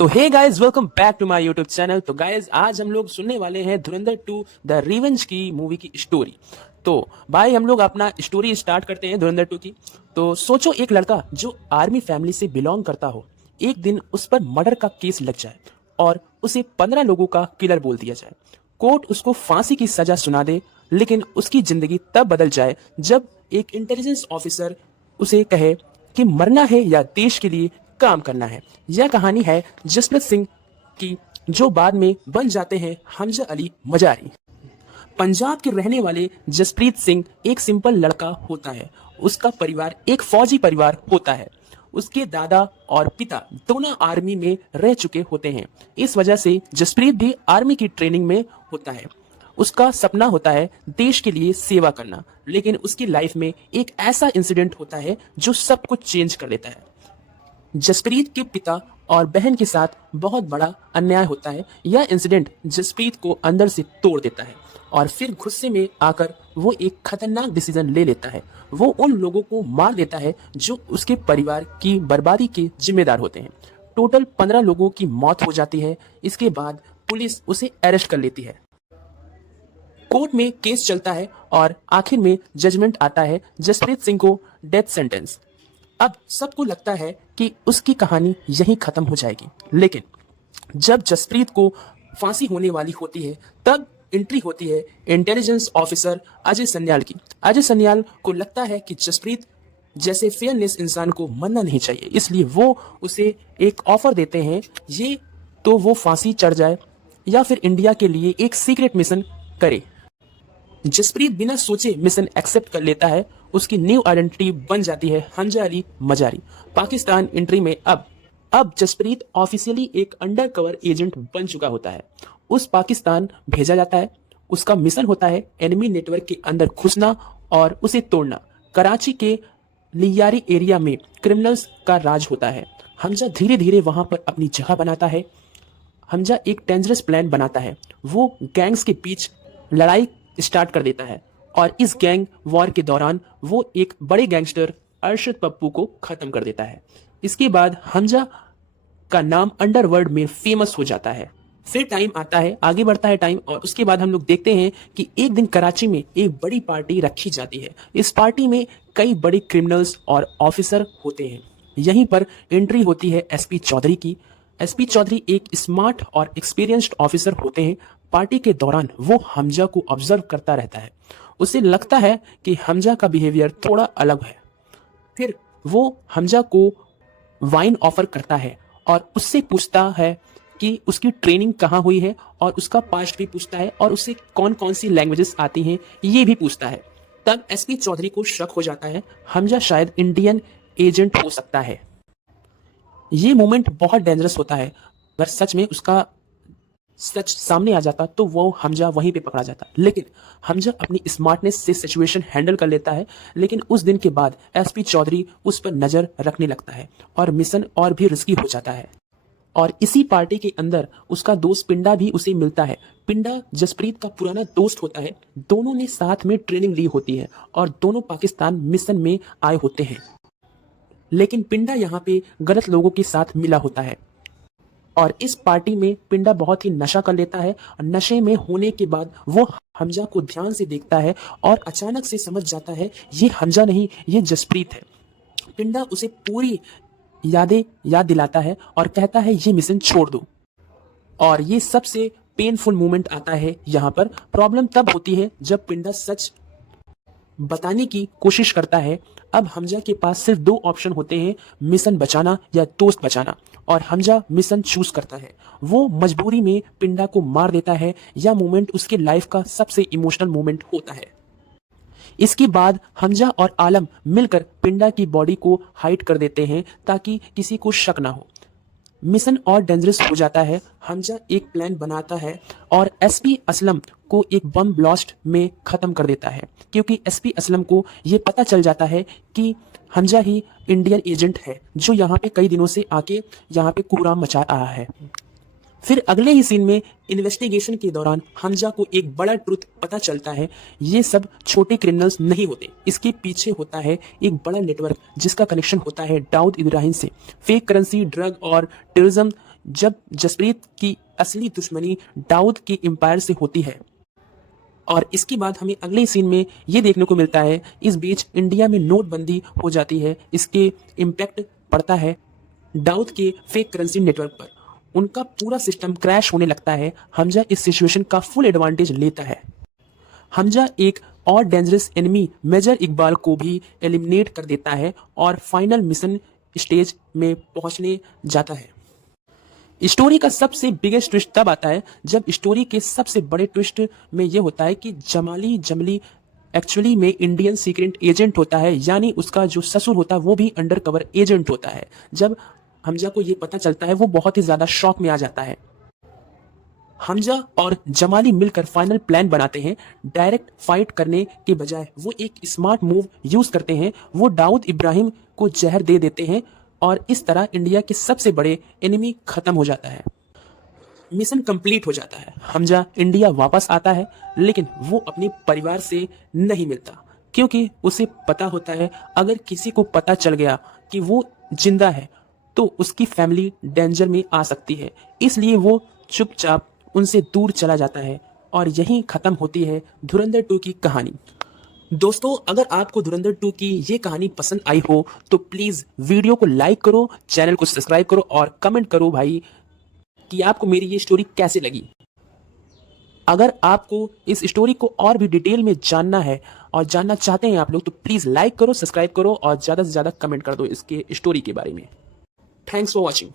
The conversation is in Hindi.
तो hey guys, welcome back to my YouTube channel. तो गाइस, आज हम लोग सुनने वाले हैं धुरंधर 2 द रिवेंज की मूवी की स्टोरी। तो भाई, हम लोग अपना स्टोरी स्टार्ट करते हैं धुरंधर 2 की। तो सोचो, एक लड़का जो आर्मी फैमिली से बिलोंग करता हो, एक दिन उस पर मर्डर का केस लग जाए और उसे 15 लोगों का किलर बोल दिया जाए। कोर्ट उसको फांसी की सजा सुना दे, लेकिन उसकी जिंदगी तब बदल जाए जब एक इंटेलिजेंस ऑफिसर उसे कहे कि मरना है या देश के लिए काम करना है। यह कहानी है जसप्रीत सिंह की, जो बाद में बन जाते हैं हमजा अली मजारी। पंजाब के रहने वाले जसप्रीत सिंह एक सिंपल लड़का होता है। उसका परिवार एक फौजी परिवार होता है। उसके दादा और पिता दोनों आर्मी में रह चुके होते हैं। इस वजह से जसप्रीत भी आर्मी की ट्रेनिंग में होता है। उसका सपना होता है देश के लिए सेवा करना, लेकिन उसकी लाइफ में एक ऐसा इंसिडेंट होता है जो सब कुछ चेंज कर देता है। जसप्रीत के पिता और बहन के साथ बहुत बड़ा अन्याय होता है। यह इंसिडेंट जसप्रीत को अंदर से तोड़ देता है और फिर गुस्से में आकर वो एक खतरनाक डिसीजन ले लेता है। वो उन लोगों को मार देता है जो उसके परिवार की बर्बादी के जिम्मेदार होते हैं। टोटल 15 लोगों की मौत हो जाती है। इसके बाद पुलिस उसे अरेस्ट कर लेती है। कोर्ट में केस चलता है और आखिर में जजमेंट आता है, जसप्रीत सिंह को डेथ सेंटेंस। अब सबको लगता है कि उसकी कहानी यहीं खत्म हो जाएगी, लेकिन जब जसप्रीत को फांसी होने वाली होती है, तब एंट्री होती है इंटेलिजेंस ऑफिसर अजय सन्याल की। अजय सन्याल को लगता है कि जसप्रीत जैसे फेयरनेस इंसान को मरना नहीं चाहिए, इसलिए वो उसे एक ऑफर देते हैं, ये तो वो फांसी चढ़ जाए या फिर इंडिया के लिए एक सीक्रेट मिशन करे। जसप्रीत बिना सोचे मिशन एक्सेप्ट कर लेता है। उसकी न्यू आइडेंटिटी बन जाती है हमजा अली मजारी। पाकिस्तान एंट्री में अब जसप्रीत ऑफिशियली एक अंडर कवर एजेंट बन चुका होता है। उस पाकिस्तान भेजा जाता है। उसका मिशन होता है एनिमी नेटवर्क के अंदर घुसना और उसे तोड़ना। कराची के लियारी एरिया में क्रिमिनल्स का राज होता है। हमजा धीरे धीरे वहां पर अपनी जगह बनाता है। हमजा एक डेंजरस प्लान बनाता है। वो गैंग्स के बीच लड़ाई स्टार्ट कर देता है और इस गैंग वॉर के दौरान वो एक बड़े गैंगस्टर अरशद पप्पू को खत्म कर देता है। इसके बाद हमजा का नाम अंडरवर्ल्ड में फेमस हो जाता है। फिर टाइम आता है, आगे बढ़ता है टाइम, और उसके बाद हम लोग देखते हैं कि एक दिन कराची में एक बड़ी पार्टी रखी जाती है। इस पार्टी में कई बड़े क्रिमिनल्स और ऑफिसर होते हैं। यहीं पर एंट्री होती है एसपी चौधरी की। एसपी चौधरी एक स्मार्ट और एक्सपीरियंस्ड ऑफिसर होते हैं। पार्टी के दौरान वो हमजा को ऑब्जर्व करता रहता है। उसे लगता है कि हमजा का बिहेवियर थोड़ा अलग है। फिर वो हमजा को वाइन ऑफर करता है और उससे पूछता है कि उसकी ट्रेनिंग कहाँ हुई है, और उसका पास्ट भी पूछता है, और उससे कौन कौन सी लैंग्वेजेस आती हैं ये भी पूछता है। तब एसपी चौधरी को शक हो जाता है, हमजा शायद इंडियन एजेंट हो सकता है। ये मोमेंट बहुत डेंजरस होता है। अगर सच में उसका सच सामने आ जाता तो वो हमजा वहीं पे पकड़ा जाता, लेकिन हमजा अपनी स्मार्टनेस से सिचुएशन हैंडल कर लेता है। लेकिन उस दिन के बाद एसपी चौधरी उस पर नजर रखने लगता है और मिशन और भी रिस्की हो जाता है। और इसी पार्टी के अंदर उसका दोस्त पिंडा भी उसे मिलता है। पिंडा जसप्रीत का पुराना दोस्त होता है। दोनों ने साथ में ट्रेनिंग ली होती है और दोनों पाकिस्तान मिशन में आए होते हैं, लेकिन पिंडा यहाँ पे गलत लोगों के साथ मिला होता है। और इस पार्टी में पिंडा बहुत ही नशा कर लेता है। और नशे में होने के बाद वो हमजा को ध्यान से देखता है और अचानक से समझ जाता है ये हमजा नहीं, ये जसप्रीत है। पिंडा उसे पूरी यादें याद दिलाता है और कहता है ये मिशन छोड़ दो। और ये सबसे पेनफुल मोमेंट आता है। यहाँ पर प्रॉब्लम तब होती है जब पिंडा सच बताने की कोशिश करता है। अब हमजा के पास सिर्फ 2 ऑप्शन होते हैं, मिशन बचाना या दोस्त बचाना, और हमजा मिशन चूज करता है। वो मजबूरी में पिंडा को मार देता है। यह मोमेंट उसके लाइफ का सबसे इमोशनल मोमेंट होता है। इसके बाद हमजा और आलम मिलकर पिंडा की बॉडी को हाइड कर देते हैं ताकि किसी को शक ना हो। मिशन और डेंजरस हो जाता है। हमजा एक प्लान बनाता है और एसपी असलम को एक बम ब्लास्ट में खत्म कर देता है, क्योंकि एसपी असलम को यह पता चल जाता है कि हमजा ही इंडियन एजेंट है जो यहाँ पे कई दिनों से आके यहाँ पे कुहराम मचा रहा है। फिर अगले ही सीन में इन्वेस्टिगेशन के दौरान हमजा को एक बड़ा ट्रुथ पता चलता है, ये सब छोटे क्रिमिनल्स नहीं होते, इसके पीछे होता है एक बड़ा नेटवर्क जिसका कनेक्शन होता है दाऊद इब्राहिम से। फेक करेंसी, ड्रग और टेररिज्म जब जसप्रीत की असली दुश्मनी दाऊद के एम्पायर से होती है। और इसके बाद हमें अगले सीन में ये देखने को मिलता है, इस बीच इंडिया में नोटबंदी हो जाती है। इसके इम्पैक्ट पड़ता है दाऊद के फेक करेंसी नेटवर्क पर। उनका पूरा सिस्टम क्रैश होने लगता है। हमजा इस सिचुएशन का फुल एडवांटेज लेता है। हमजा एक और डेंजरस एनिमी मेजर इकबाल को भी एलिमिनेट कर देता है और फाइनल मिशन स्टेज में पहुंचने जाता है। स्टोरी का सबसे बिगेस्ट ट्विस्ट तब आता है जब स्टोरी के सबसे बड़े ट्विस्ट में यह होता है कि जमली एक्चुअली में इंडियन सीक्रेट एजेंट होता है, यानी उसका जो ससुर होता है वो भी अंडर कवर एजेंट होता है। जब हमजा को ये पता चलता है वो बहुत ही ज्यादा शॉक में आ जाता है। हमजा और जमाली मिलकर फाइनल प्लान बनाते हैं। डायरेक्ट फाइट करने के बजाय वो एक स्मार्ट मूव यूज करते हैं। वो दाऊद इब्राहिम को जहर दे देते हैं और इस तरह इंडिया के सबसे बड़े एनिमी खत्म हो जाता है। मिशन कंप्लीट हो जाता है। हमजा इंडिया वापस आता है, लेकिन वो अपने परिवार से नहीं मिलता क्योंकि उसे पता होता है अगर किसी को पता चल गया कि वो जिंदा है तो उसकी फैमिली डेंजर में आ सकती है। इसलिए वो चुपचाप उनसे दूर चला जाता है और यहीं खत्म होती है धुरंधर 2 की कहानी। दोस्तों, अगर आपको धुरंधर 2 की ये कहानी पसंद आई हो तो प्लीज वीडियो को लाइक करो, चैनल को सब्सक्राइब करो और कमेंट करो भाई कि आपको मेरी ये स्टोरी कैसे लगी। अगर आपको इस स्टोरी को और भी डिटेल में जानना है और जानना चाहते हैं आप लोग तो प्लीज लाइक करो, सब्सक्राइब करो और ज्यादा से ज्यादा कमेंट कर दो इसके स्टोरी के बारे में। Thanks for watching.